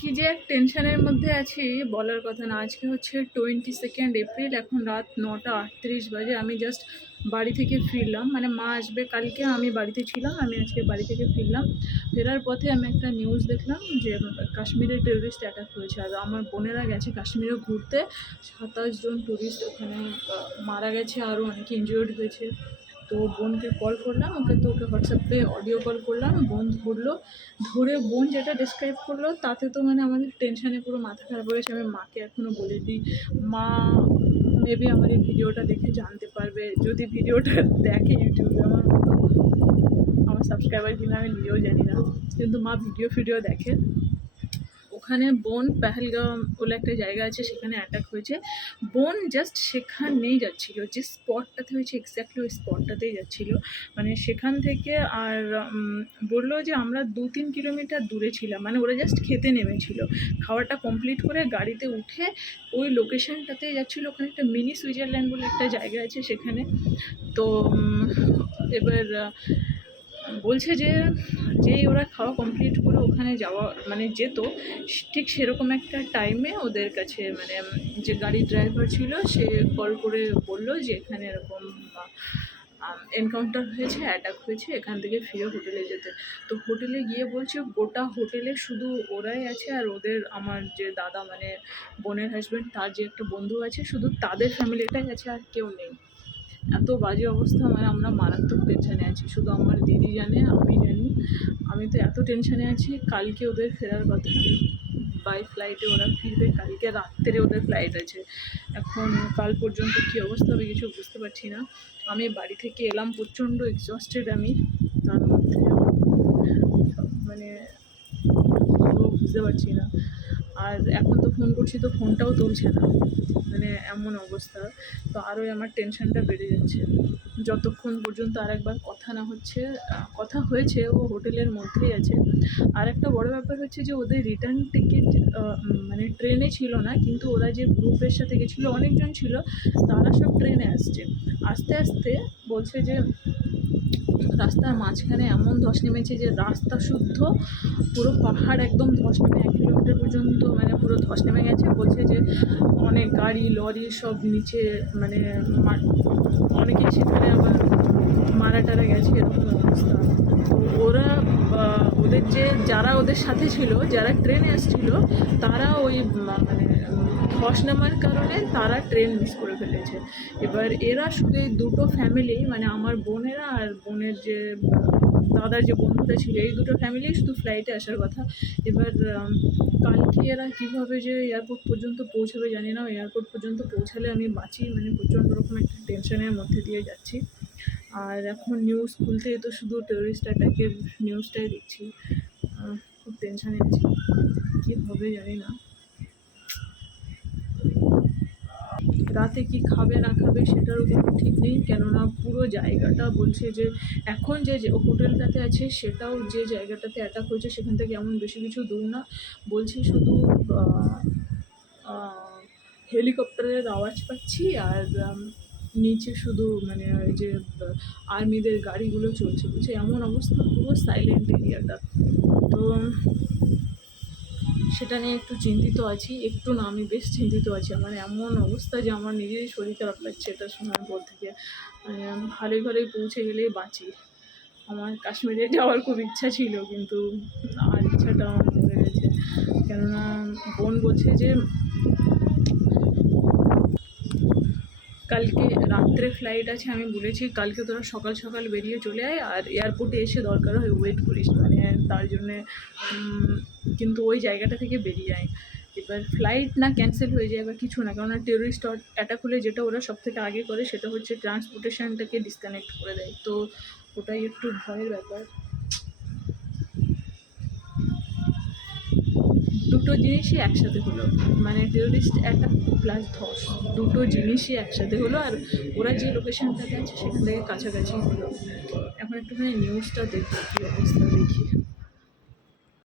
কি যে এক টেনশনের মধ্যে আছি বলার কথা না। আজকে হচ্ছে টোয়েন্টি সেকেন্ড এপ্রিল এখন রাত নটা আটত্রিশ বাজে। আমি জাস্ট বাড়ি থেকে ফিরলাম। মানে মা আসবে কালকে, আমি বাড়িতে ছিলাম, আমি আজকে বাড়ি থেকে ফিরলাম। ফেরার পথে আমি একটা নিউজ দেখলাম যে কাশ্মীরে টেররিস্ট অ্যাটাক হয়েছে। আর আমার বোনেরা গেছে কাশ্মীরে ঘুরতে। সাতাশ জন টুরিস্ট ওখানে মারা গেছে আরও অনেকে ইনজিওর্ড হয়েছে। তো বোনকে কল করলাম, ওকে তো ওকে হোয়াটসঅ্যাপে অডিও কল করলাম, বোন ধরলো ধরে বোন যেটা ডিসক্রাইব করল, তাতে তো মানে আমাদের টেনশানে পুরো মাথা খারাপ হয়ে গেছে, আমি মাকে এখনও বলে দিই মা মেবি আমার এই ভিডিওটা দেখে জানতে পারবে, যদি ভিডিওটা দেখে ইউটিউবে আমার মতো আমার সাবস্ক্রাইবার কিনা, আমি নিজেও জানি না। কিন্তু মা ভিডিও ফিডিও দেখে। ওখানে বোন পেহেলগাম বলে একটা জায়গা আছে, সেখানে অ্যাটাক হয়েছে। বোন জাস্ট সেখানেই যাচ্ছিল, যে স্পটটাতে হয়েছে এক্স্যাক্টলি ওই স্পটটাতেই যাচ্ছিল। মানে সেখান থেকে আর বলল যে আমরা দু তিন কিলোমিটার দূরে ছিলাম মানে ওরা জাস্ট খেতে নেমেছিল। খাওয়াটা কমপ্লিট করে গাড়িতে উঠে ওই লোকেশনটাতে যাচ্ছিল, ওখানে একটা মিনি সুইজারল্যান্ড বলে একটা জায়গা আছে সেখানে। তো এবার বলছে যে যেই ওরা খাওয়া কমপ্লিট করে ওখানে যাওয়া মানে যেত, ঠিক সেরকম একটা টাইমে ওদের কাছে মানে যে গাড়ির ড্রাইভার ছিল, সে কল করে বলল যে, এখানে এরকম এনকাউন্টার হয়েছে অ্যাটাক হয়েছে, এখান থেকে ফিরে হোটেলে যেতে। তো হোটেলে গিয়ে বলছে, গোটা হোটেলে শুধু ওরাই আছে আর ওদের আমার যে দাদা মানে বোনের হাজব্যান্ড তার যে একটা বন্ধু আছে, শুধু তাদের ফ্যামিলিটাই আছে, আর কেউ নেই। এত বাজে অবস্থা মানে আমরা মারাত্মক টেনশানে আছি। শুধু আমার দিদি জানে, আমি জানি। আমি তো এত টেনশানে আছি, কালকে ওদের ফেরার কথা। বাই ফ্লাইটে ওরা ফিরবে, কালকে রাত্রে ওদের ফ্লাইট আছে। এখন কাল পর্যন্ত কী অবস্থা হবে কিছু বুঝতে পারছি না। আমি বাড়ি থেকে এলাম প্রচণ্ড এক্সস্টেড আমি। তার মধ্যে মানে বুঝতে পারছি না। আর এখন তো ফোন করছি তো ফোনটাও তুলছে না। মানে এমন অবস্থা। তো আরোই আমার টেনশনটা বেড়ে যাচ্ছে। যতক্ষণ পর্যন্ত আর একবার কথা না হচ্ছে, কথা হয়েছে, ও হোটেলের মধ্যেই আছে। আর একটা বড় ব্যাপার হচ্ছে যে, ওদের রিটার্ন টিকিট মানে ট্রেনে ছিল না, কিন্তু ওরা যে গ্রুপের সাথে গেছিল, অনেকজন ছিল, তারা সব ট্রেনে আসছে। আস্তে আস্তে বলছে যে রাস্তার মাঝখানে এমন ধস নেমেছে যে রাস্তা শুদ্ধ, পুরো পাহাড় একদম ধস নেমে এক কিলোমিটার পর্যন্ত মানে পুরো ধস নেমে গেছে। বলছে যে অনেক গাড়ি, লরি সব নিচে মানে অনেকেই সেখানে আবার মারা টারা গেছে, এরকম অবস্থা। তো ওরা ওদের যে, যারা ওদের সাথে ছিল, যারা ট্রেনে আসছিল, তারা ওই মানে ধস নামার কারণে তারা ট্রেন মিস করে ফেলেছে। এবার এরা শুধু এই দুটো ফ্যামিলি মানে আমার বোনেরা আর বোনের যে, দাদার যে বন্ধুটা ছিল, এই দুটো ফ্যামিলি শুধু ফ্লাইটে আসার কথা। এবার কালকে এরা কীভাবে যে এয়ারপোর্ট পর্যন্ত পৌঁছাবে জানি না। এয়ারপোর্ট পর্যন্ত পৌঁছালে আমি বাঁচি মানে প্রচণ্ড রকম একটা টেনশনের মধ্যে দিয়ে যাচ্ছি। আর এখন নিউজ খুলতে তো শুধু টেররিস্ট অ্যাটাকের নিউজটাই দেখছি। খুব টেনশানে আছি। কী হবে জানি না। রাতে কি খাবে, না খাবে সেটারও কোনো ঠিক নেই। কেননা পুরো জায়গাটা বলছে যে, এখন যে হোটেলটাতে আছে, সেটাও যে জায়গাটাতে অ্যাটাক হয়েছে, সেখান থেকে এমন বেশি কিছু দূর না। বলছে শুধু হেলিকপ্টারের আওয়াজ পাচ্ছি আর নিচে শুধু মানে ওই যে, আর্মিদের গাড়িগুলো চলছে। বলছে এমন অবস্থা, পুরো সাইলেন্ট এরিয়াটা তো সেটা নিয়ে একটু চিন্তিত আছি, একটু না, আমি বেশ চিন্তিত আছি। আমার এমন অবস্থা যে আমার নিজেরই শরীর খারাপ লাগছে, এটা শোনার পর থেকে ভালো ঘরে পৌঁছে গেলেই বাঁচি। আমার কাশ্মীরে যাওয়ার খুব ইচ্ছা ছিল, কিন্তু আর ইচ্ছাটা আমার মরে গেছে। কেননা বোন বলছে যে কালকে রাত্রে ফ্লাইট আছে, আমি বলেছি কালকে তোরা সকাল সকাল বেরিয়ে চলে আয় আর এয়ারপোর্টে এসে দরকার হয় ওয়েট করিস মানে তার জন্যে কিন্তু ওই জায়গাটা থেকে বেরিয়ে যায় এবার ফ্লাইট না ক্যান্সেল হয়ে যায় বা কিছু না, কেননা টেররিস্ট অ্যাটাক হলে যেটা ওরা সব থেকে আগে করে সেটা হচ্ছে ট্রান্সপোর্টেশনটাকে ডিসকানেক্ট করে দেয়। তো ওটাই একটু ভয়ের ব্যাপার। দুটো জিনিসই একসাথে হলো। মানে টেরোরিস্ট একটা প্লাস ধস, দুটো জিনিসই একসাথে হলো আর ওরা যে লোকেশনটাতে আছে সেখান থেকে কাছাকাছি হলো। এখন একটুখানি নিউজটা দেখি, কী অবস্থা দেখি।